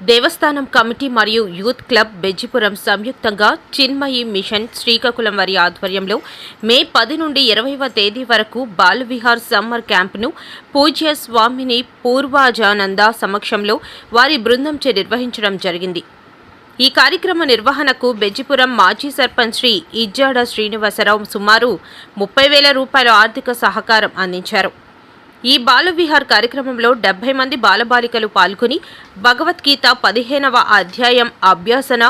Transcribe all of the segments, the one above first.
దేవస్థానం committee మరియు youth club Bejjipuram సంయుక్తంగా Chinmayi machine Srikakulam వారి ఆధ్వర్యంలో మే పది నుండి ఇరవైవ తేదీ వరకు బాలవిహార్ సమ్మర్ క్యాంపును పూజ్య స్వామిని పూర్వాజానంద సమక్షంలో వారి బృందంచే నిర్వహించడం జరిగింది. ఈ కార్యక్రమ నిర్వహణకు బెజ్జిపురం మాజీ సర్పంచ్ శ్రీ ఇజ్జాడ శ్రీనివాసరావు సుమారు ముప్పై వేల రూపాయల ఆర్థిక సహకారం అందించారు. ఈ బాలవిహార్ కార్యక్రమంలో డెబ్బై మంది బాలబాలికలు పాల్గొని భగవద్గీత పదిహేనవ అధ్యాయం అభ్యాసన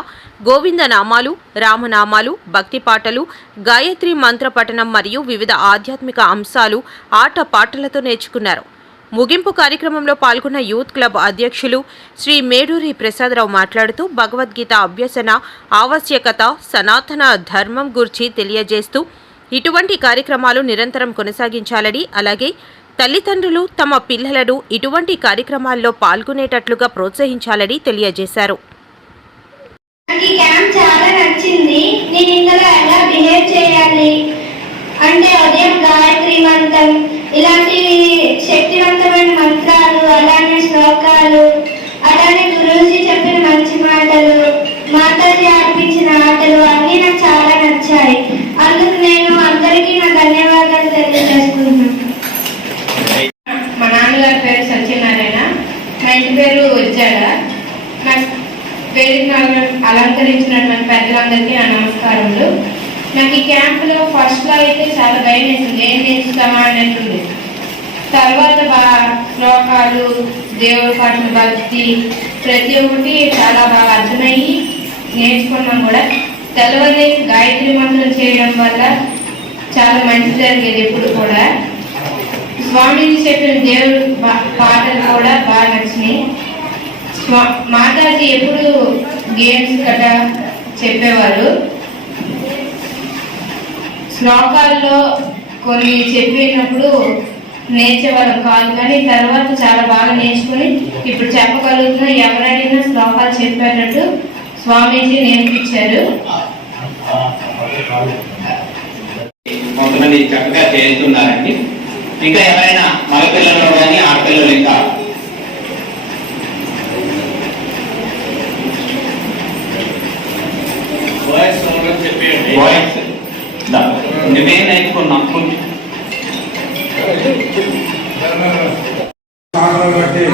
గోవింద నామాలు రామనామాలు భక్తి పాటలు గాయత్రి మంత్ర పఠనం మరియు వివిధ ఆధ్యాత్మిక అంశాలు ఆట పాటలతో నేర్చుకున్నారు. ముగింపు కార్యక్రమంలో పాల్గొన్న యూత్ క్లబ్ అధ్యక్షులు శ్రీ మేడూరి ప్రసాదరావు మాట్లాడుతూ భగవద్గీత అభ్యసన ఆవశ్యకత సనాతన ధర్మం గురించి తెలియజేస్తూ ఇటువంటి కార్యక్రమాలు నిరంతరం కొనసాగించాలని అలాగే తల్లిదండ్రులు తమ పిల్లలను ఇటువంటి కార్యక్రమాల్లో పాల్గొనేటట్లుగా ప్రోత్సహించాలని తెలియజేశారు. నచ్చింది నేను చేయాలి? అంటే ఉదయం గాయత్రి మంత్రం ఇలాంటి శక్తివంతమైన మంత్రాలు అలానే శ్లోకాలు అలానే గురూజీ చెప్పిన మంచి మాటలు మాతాజీ ఆడిపించిన ఆటలు అన్నీ నాకు చాలా నచ్చాయి. అందుకు నేను అందరికీ నా ధన్యవాదాలు తెలియజేసుకుంటున్నాను వేదిక అలంకరించినటువంటి పెద్దలందరికీ నా నమస్కారములు. నాకు ఈ క్యాంపులో ఫస్ట్లో అయితే చాలా భయం వేసింది. ఏం నేర్చుతామా అన్నట్టుంది తర్వాత బా శ్లోకాలు దేవుడి పట్ల భక్తి ప్రతి ఒక్కటి చాలా బాగా అర్థమయ్యి నేర్చుకున్నాం కూడా. తెల్లవారి గాయత్రి మంత్రం చేయడం వల్ల చాలా మంచి జరిగేది ఎప్పుడు కూడా. స్వామీజీ చెప్పిన దేవుడు పాటలు కూడా బాగా నచ్చినాయి. స్వా- మాతాజీ ఎప్పుడు గేమ్స్ కట చెప్పేవారు? శ్లోకాల్లో కొన్ని చెప్పినప్పుడు నేర్చేవాళ్ళం కాదు కానీ తర్వాత చాలా బాగా నేర్చుకుని ఇప్పుడు చెప్పగలుగుతున్నా ఎవరైనా శ్లోకాలు చెప్పేటట్టు స్వామీజీ నేర్పించారు. కొంతమంది చక్కగా చేస్తున్నారండి. ఇంకా ఎవరైనా మగపిల్లలు కానీ ఆడపిల్లలు దా, నువ్వేం నేర్చుకున్నాం కొంచెం మాటలు బట్టి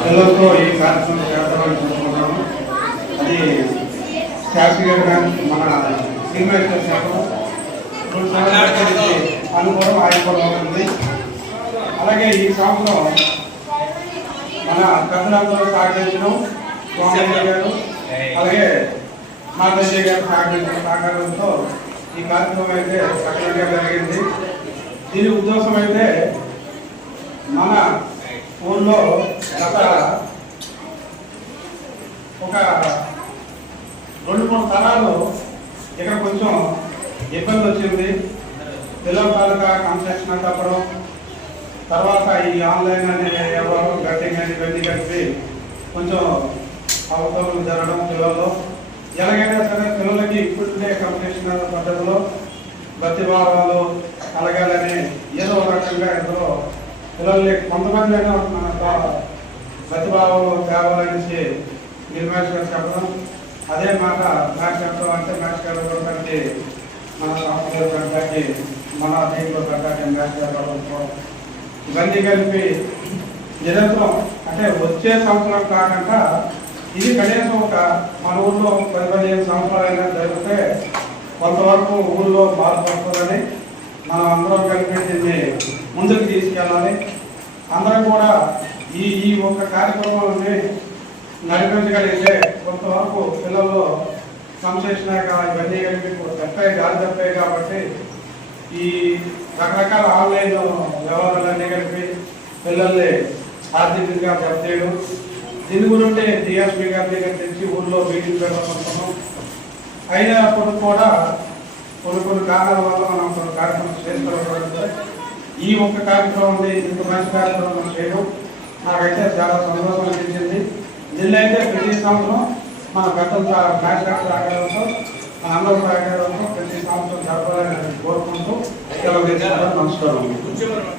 పిల్లలతో ఈ కార్యక్రమం చేద్దామనుకుంటున్నాము అది శాస్త్రీయ మన సీనియర్ శాఖలో ఇప్పుడు ఆగిపోవడం ఉంది అలాగే ఈ సంవత్సరం మన పెద్దలందరూ సహకరించడం స్వామి గారు అలాగే మాతాజీ గారు సహకరించిన సహకారంతో ఈ కార్యక్రమం అయితే సక్రమంగా జరిగింది. దీని ఉద్దేశం అయితే మన ఊళ్ళో గత ఒక రెండు మూడు తరాలు ఇక్కడ కొంచెం ఇబ్బంది వచ్చింది. పిల్లల తాలూకా కన్స్ట్రక్షన్ తప్పడం తర్వాత ఈ ఆన్లైన్ అనే ఎవరో గట్టింగ్ అని ఇవన్నీ కలిపి కొంచెం అవసరం జరగడం పిల్లల్లో. ఎలాగైనా సరే పిల్లలకి ఇప్పుడుండే కమ్యూనికేషన్ పద్ధతిలో ప్రతిభావాలు కలగాలని ఏదో ఒక రకంగా ఇందులో పిల్లల్ని కొంతమంది అయినా మన దా- తేవాలనేసి నిర్మేష్ గారు చెప్పడం. అదే మాట మ్యాచ్ చెప్పడం అంటే మ్యాచ్ గారు మన సంస్థలు కంటే మన దీంట్లో కంటే మ్యాచ్ గారు ఇవన్నీ కలిపి నిరంతరం అంటే వచ్చే సంవత్సరం కాకుండా ఇది కనీసం ఒక మన ఊళ్ళో పది పదిహేను సంవత్సరాలైనా జరిగితే కొంతవరకు ఊళ్ళో బాధపడుతుందని వస్తుందని మనం అందరం కలిపి దీన్ని ముందుకు తీసుకెళ్ళాలి. అందరం కూడా ఈ ఈ ఒక్క కార్యక్రమాన్ని నడిపించగలిగితే కొంతవరకు పిల్లల్లో సంశేషణ ఇవన్నీ కలిపి తప్పే గాలి తప్పే కాబట్టి ఈ రకరకాల ఆన్లైన్ వ్యవహారాలన్నీ కలిపి పిల్లల్ని ఆర్థికంగా దెబ్బతీయడం గురించి డిఎస్పీ గారి దగ్గర తెచ్చి ఊళ్ళో మీటింగ్ పెట్టాలనుకున్నాం అయినప్పుడు కూడా కొన్ని కొన్ని కారణాల వల్ల మనం కొన్ని కార్యక్రమం చేసుకోవడం ఈ ఒక్క కార్యక్రమం ఇంత మంచి కార్యక్రమం మనం చేయడం నాకైతే చాలా సంతోషం అనిపించింది. దీన్ని అయితే ప్రతి సంవత్సరం మన గతం సహకారంతో మన అందరూ సహకారంతో ప్రతి సంవత్సరం జరపాలని కోరుకుంటూ. నమస్కారం.